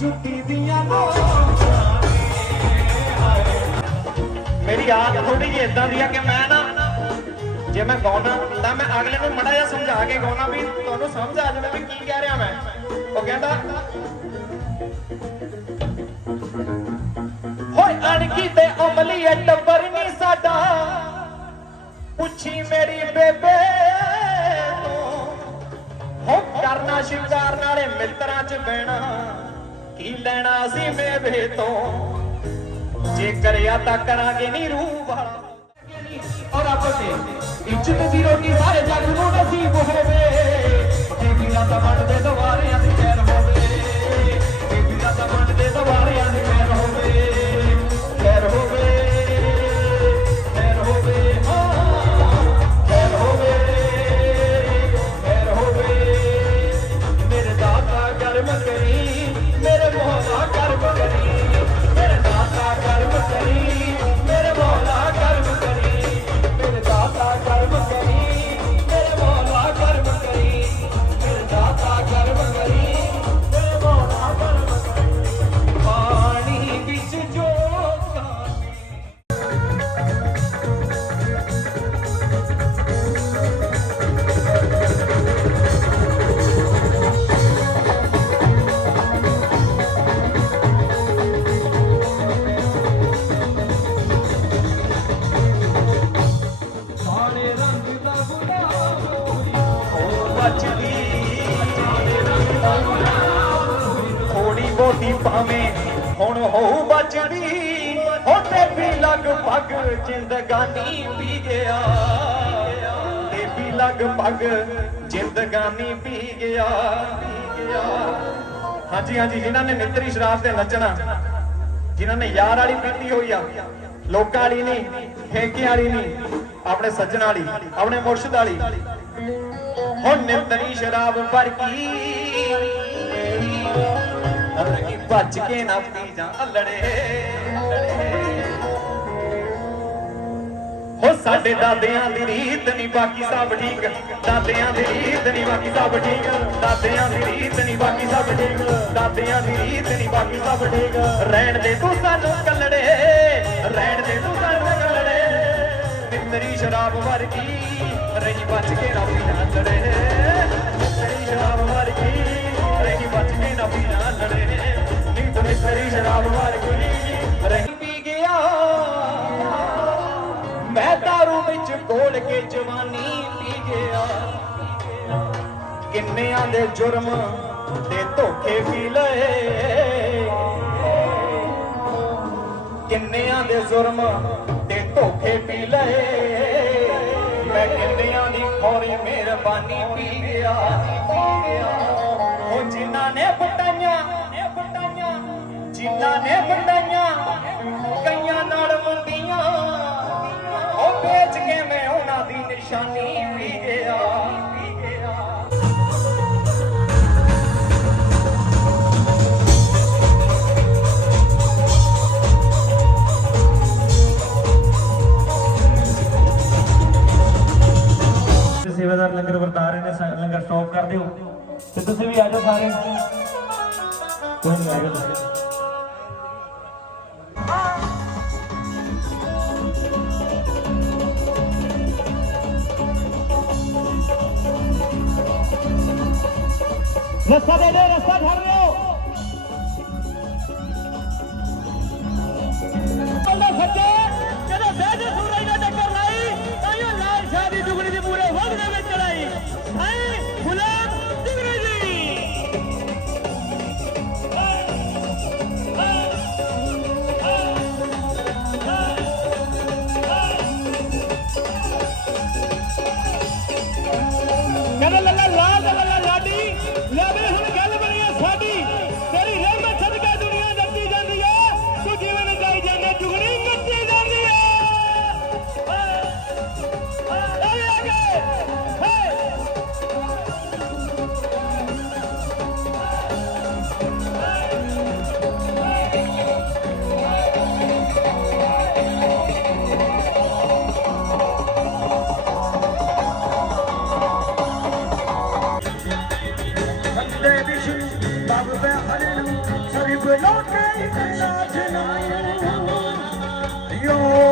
ਜੁੱਤੀ ਦੀਆਂ ਨੋਕਾਂ ਮੇਰੀ ਆਦਤ ਥੋੜੀ ਜਿਹੀ ਇਦਾਂ ਦੀ ਆ ਕਿ ਮੈਂ ਨਾ, ਜੇ ਮੈਂ ਗਾਉਣਾ ਤਾਂ ਮੈਂ ਅਗਲੇ ਨੂੰ ਮੜਾ ਜਿਹਾ ਸਮਝਾ ਕੇ ਗਾਉਣਾ ਵੀ ਤੁਹਾਨੂੰ ਸਮਝ ਆ ਜਾਵੇ ਵੀ ਕੀ ਕਹਿ ਰਿਹਾ ਮੈਂ। ਉਹ ਕਹਿੰਦਾ, ਹੋਏ ਅਣਕੀ ਤੇ ਅਮਲੀ ਐ ਟੱਬਰ ਨਹੀਂ ਸਾਡਾ, ਪੁੱਛੀ ਮੇਰੀ ਬੇਬੇ ਤੋਂ, ਹੋ ਕਰਨਾ ਸ਼ਿਕਾਰ ਨਾਲੇ ਮਿੱਤਰਾਂ 'ਚ ਬਹਿਣਾ। ਕੀ ਲੈਣਾ ਸੀ ਮੇਵੇ ਤੋਂ? ਜੇ ਕਰਿਆ ਤਾਂ ਕਰਾਂਗੇ ਨਹੀਂ ਰੂਹ ਵਾਲਾ। ਔਰ ਆਪਸ ਵਿੱਚ ਇੱਜ਼ਤ ਦੀ ਰੋਟੀ ਸਾਰੇ ਜੱਗ ਨੂੰ ਨਸੀਬ ਹੋਵੇ। ਤੇ ਵੀਰਾਂ ਦਾ ਮਨ ਦੇ ਦਵਾਰਿਆਂ ਦੀ ਹੋਵੇ। ਥੋੜੀ ਭਾਵੇਂ ਹੁਣ ਹੋਊ ਬਚਦੀ ਹੋਤੇ ਵੀ ਲਗਭਗ ਜ਼ਿੰਦਗਾਨੀ ਪੀ ਗਿਆ। ਤੇ ਵੀ ਲਗਭਗ ਜ਼ਿੰਦਗਾਨੀ ਪੀ ਗਿਆ। ਹਾਂਜੀ ਹਾਂਜੀ, ਜਿਨ੍ਹਾਂ ਨੇ ਨਿਤਰੀ ਸ਼ਰਾਬ ਤੇ ਨੱਚਣਾ, ਜਿਨ੍ਹਾਂ ਨੇ ਯਾਰ ਵਾਲੀ ਪੀਤੀ ਹੋਈ ਆ, ਲੋਕਾਂ ਵਾਲੀ ਨਹੀਂ, ਠੇਕੇ ਵਾਲੀ ਨਹੀਂ, ਆਪਣੇ ਸੱਜਣ ਵਾਲੀ, ਆਪਣੇ ਮੁਰਸ਼ਿਦ ਵਾਲੀ। ਹੁਣ ਨਿਤਰੀ ਸ਼ਰਾਬ ਵਰਗੀ। ਅਰਗੀ ਭੱਜ ਕੇ ਨਾ ਪੀ ਜਾ ਅਲੜੇ ਹੋ ਸਾਡੇ ਦਾਦਿਆਂ ਦੀ ਰੀਤ ਨਹੀਂ ਬਾਕੀ ਸਭ ਠੀਕ। ਦਾਦਿਆਂ ਦੀ ਰੀਤ ਨਹੀਂ ਬਾਕੀ ਸਭ ਠੀਕ। ਦਾਦਿਆਂ ਦੀ ਰੀਤ ਨਹੀਂ ਬਾਕੀ ਸਭ ਠੀਕ। ਦਾਦਿਆਂ ਦੀ ਰੀਤ ਨਹੀਂ ਬਾਕੀ ਸਭ ਠੀਕ। ਰਹਿਣ ਦੇ ਤੂੰ ਸਾਨੂੰ ਕੱਲੜੇ। ਰਹਿਣ ਦੇ ਤੂੰ ਸਾਨੂੰ ਕੱਲੜੇ। ਮਿੱਤਰੀ ਸ਼ਰਾਬ ਵਰਗੀ ਰਹੀ ਬਚ ਕੇ ਨਾ ਪੀ ਨਾ ਲੜੇ ਮਿੱਤਰੀ ਸ਼ਰਾਬ ਵਰਗੀ। ਗਿਆ। ਕਿੰਨਿਆਂ ਦੇ ਜੁਰਮ ਤੇ ਧੋਖੇ ਪੀ ਲਏ। ਕਿੰਨਿਆਂ ਦੇ ਜ਼ੁਰਮ ਤੇ ਧੋਖੇ ਪੀ ਲਏ। ਮੈਂ ਕਿੰਨਿਆਂ ਦੀ ਖੋਰੀ ਮਿਹਰਬਾਨੀ ਪੀ ਗਿਆ। ਪੀ ਗਿਆ ਉਹ ਜਿਨ੍ਹਾਂ ਨੇ ਪਟਾਈਆਂ ਜਿਨ੍ਹਾਂ ਨੇ ਪਟਾਈਆਂ ਸੇਵਾਦਾਰ ਲੰਗਰ ਵਰਤਾ ਰਹੇ ਨੇ ਲੰਗਰ ਸਟਾਪ ਕਰ ਦਿਓ। ਤੇ ਤੁਸੀਂ ਵੀ ਆ ਜਾਓ ਸਾਰੇ। ਕੋਈ ਨਹੀਂ, ਆ ਜਾਓ ਰਸਤਾ ਦੇ ਦੇ ਰਸਤਾ ਛੱਡ ਦਿਓ। Yo.